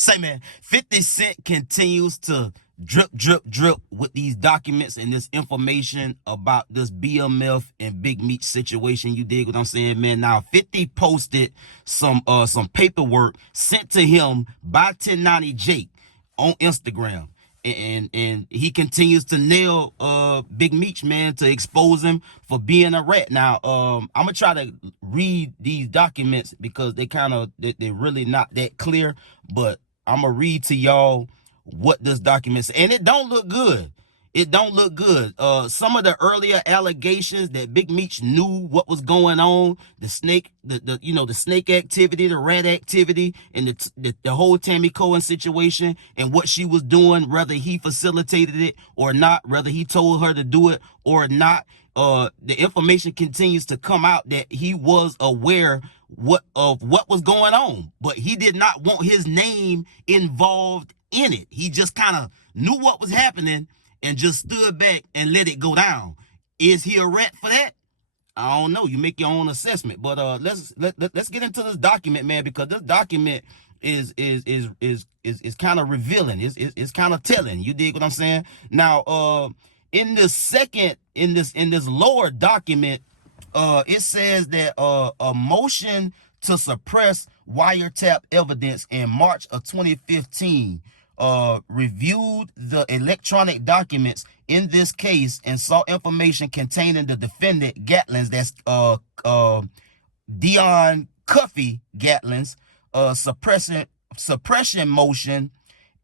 Say, man, 50 Cent continues to drip, drip, drip with these documents and this information about this BMF and Big Meech situation. You dig what I'm saying, man? Now, 50 posted some paperwork sent to him by 1090 Jake on Instagram. And he continues to nail Big Meech, man, to expose him for being a rat. Now, I'm gonna try to read these documents because they're really not that clear, but I'm gonna read to y'all what this document says. And it don't look good. It don't look good. Some of the earlier allegations that Big Meech knew what was going on, the snake activity, the rat activity, and the whole Tammy Cohen situation and what she was doing, whether he facilitated it or not, whether he told her to do it or not. The information continues to come out that he was aware of what was going on, but he did not want his name involved in it. He just kind of knew what was happening and just stood back and let it go down. Is he a rat for that? I don't know. You make your own assessment. But let's get into this document, man, because this document is kind of revealing. It's kind of telling. You dig what I'm saying? Now, in this lower document, it says that a motion to suppress wiretap evidence in March of 2015 reviewed the electronic documents in this case and saw information containing the defendant Gatlin's, that's Dion Cuffey Gatlin's, suppression motion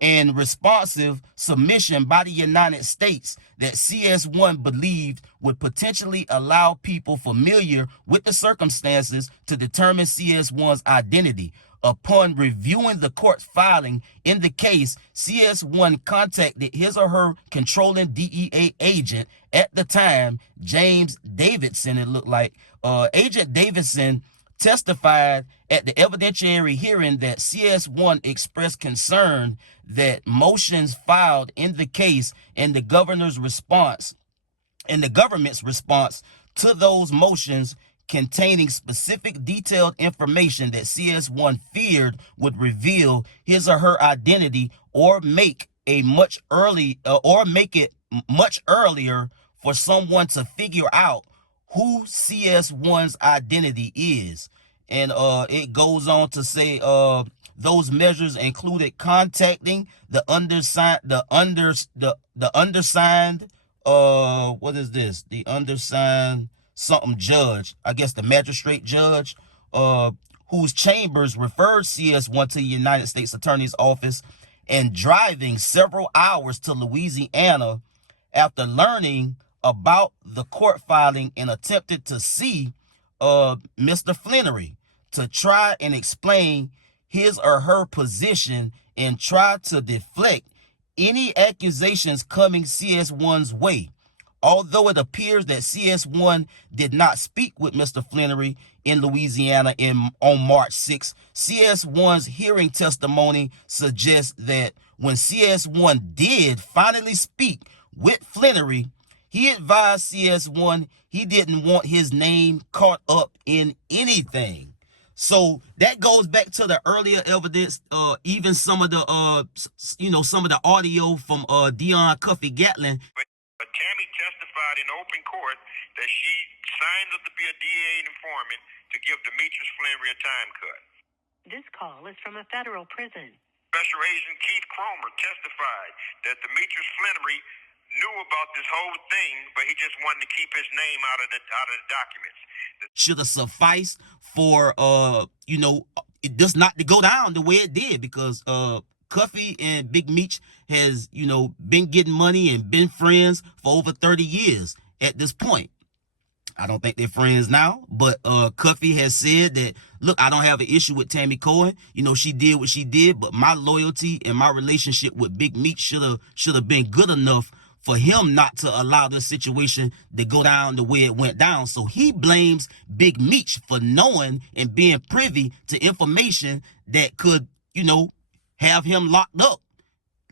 and responsive submission by the United States that CS1 believed would potentially allow people familiar with the circumstances to determine CS1's identity. Upon reviewing the court's filing in the case, CS1 contacted his or her controlling DEA agent at the time, James Davidson, it looked like. Agent Davidson testified at the evidentiary hearing that CS1 expressed concern that motions filed in the case and the government's response to those motions containing specific detailed information that CS1 feared would reveal his or her identity or make it much earlier for someone to figure out who CS1's identity is. And it goes on to say those measures included contacting the undersigned something judge, I guess the magistrate judge, whose chambers referred CS1 to the United States Attorney's Office, and driving several hours to Louisiana after learning about the court filing and attempted to see Mr. Flannery to try and explain his or her position and try to deflect any accusations coming CS1's way. Although it appears that CS1 did not speak with Mr. Flannery in Louisiana on March 6, CS1's hearing testimony suggests that when CS1 did finally speak with Flannery, he advised CS1 he didn't want his name caught up in anything. So that goes back to the earlier evidence, even some of the audio from Dion Cuffey Gatlin. But Tammy testified in open court that she signed up to be a DA informant to give Demetrius Flannery a time cut. This call is from a federal prison. Special Agent Keith Cromer testified that Demetrius Flannery knew about this whole thing, but he just wanted to keep his name out of the documents. Should have sufficed for it just not to go down the way it did, because Cuffey and Big Meech has been getting money and been friends for over 30 years at this point. I don't think they're friends now, but Cuffey has said that, look, I don't have an issue with Tammy Cohen. She did what she did, but my loyalty and my relationship with Big Meech should have been good enough for him not to allow this situation to go down the way it went down. So he blames Big Meech for knowing and being privy to information that could, have him locked up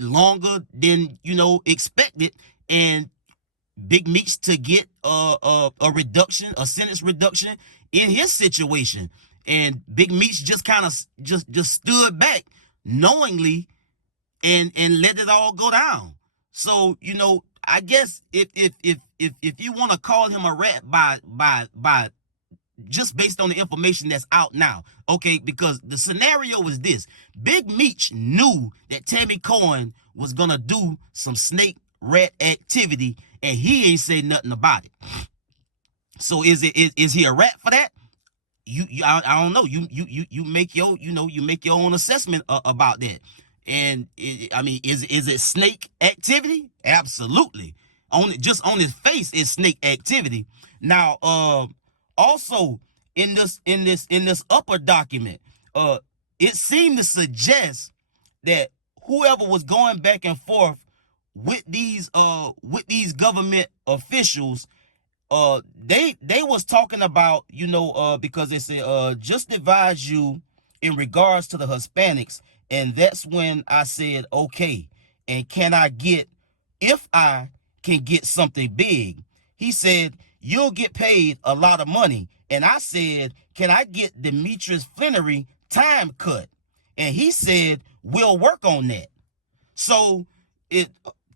longer than, expected, and Big Meech to get a sentence reduction in his situation. And Big Meech just kind of just stood back, knowingly and let it all go down. So, I guess if you want to call him a rat by just based on the information that's out now, okay, because the scenario is this: Big Meech knew that Tammy Cohen was gonna do some snake rat activity, and he ain't say nothing about it. So is he a rat for that? I don't know. You make your own assessment about that. And is it snake activity? Absolutely. Just on his face is snake activity. Now, also in this upper document, it seemed to suggest that whoever was going back and forth with these government officials, they was talking about, because they say, just advise you in regards to the Hispanics. And that's when I said, okay, and if I can get something big? He said, you'll get paid a lot of money. And I said, can I get Demetrius Flannery time cut? And he said, we'll work on that. So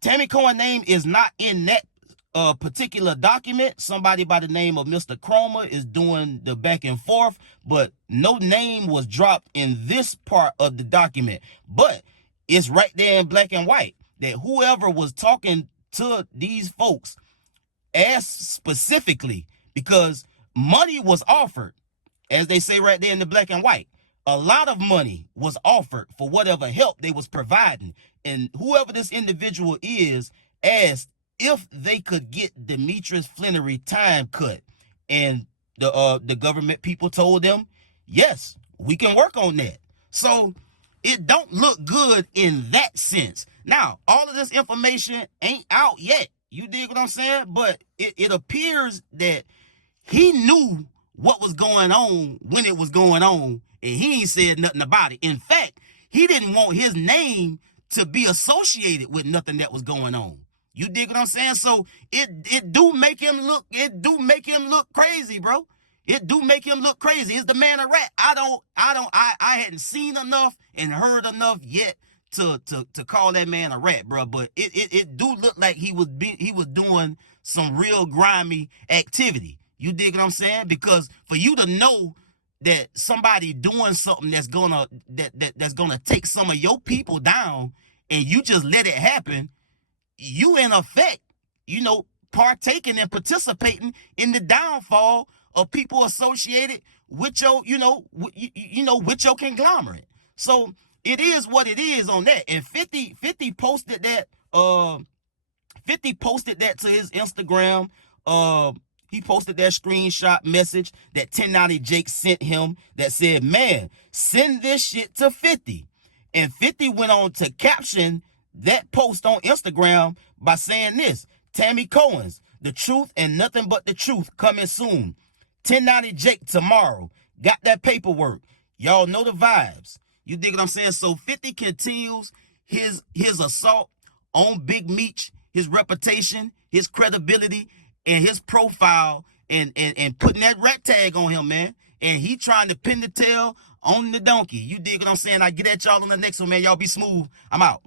Tammy Cohen's name is not in that particular document. Somebody by the name of Mr. Cromer is doing the back and forth, but no name was dropped in this part of the document. But it's right there in black and white that whoever was talking to these folks asked specifically, because money was offered, as they say right there in the black and white. A lot of money was offered for whatever help they was providing, and whoever this individual is asked if they could get Demetrius Flannery time cut, and the government people told them, yes, we can work on that. So it don't look good in that sense. Now, all of this information ain't out yet. You dig what I'm saying? But it appears that he knew what was going on when it was going on, and he ain't said nothing about it. In fact, he didn't want his name to be associated with nothing that was going on. You dig what I'm saying? So it do make him look crazy, bro. It do make him look crazy. Is the man a rat? I hadn't seen enough and heard enough yet to call that man a rat, bro. But it do look like he was doing some real grimy activity. You dig what I'm saying? Because for you to know that somebody doing something that's gonna take some of your people down, and you just let it happen, you in effect, partaking and participating in the downfall of people associated with your, with your conglomerate. So it is what it is on that. And 50 posted that. 50 posted that to his Instagram. He posted that screenshot message that 1090 Jake sent him that said, man, send this shit to 50. And 50 went on to caption that post on Instagram by saying this: Tammy Cohen's The Truth and Nothing But the Truth coming soon. 1090 Jake tomorrow. Got that paperwork. Y'all know the vibes. You dig what I'm saying? So 50 continues his assault on Big Meech, his reputation, his credibility, and his profile, and putting that rat tag on him, man. And he trying to pin the tail on the donkey. You dig what I'm saying? I get at y'all on the next one, man. Y'all be smooth. I'm out.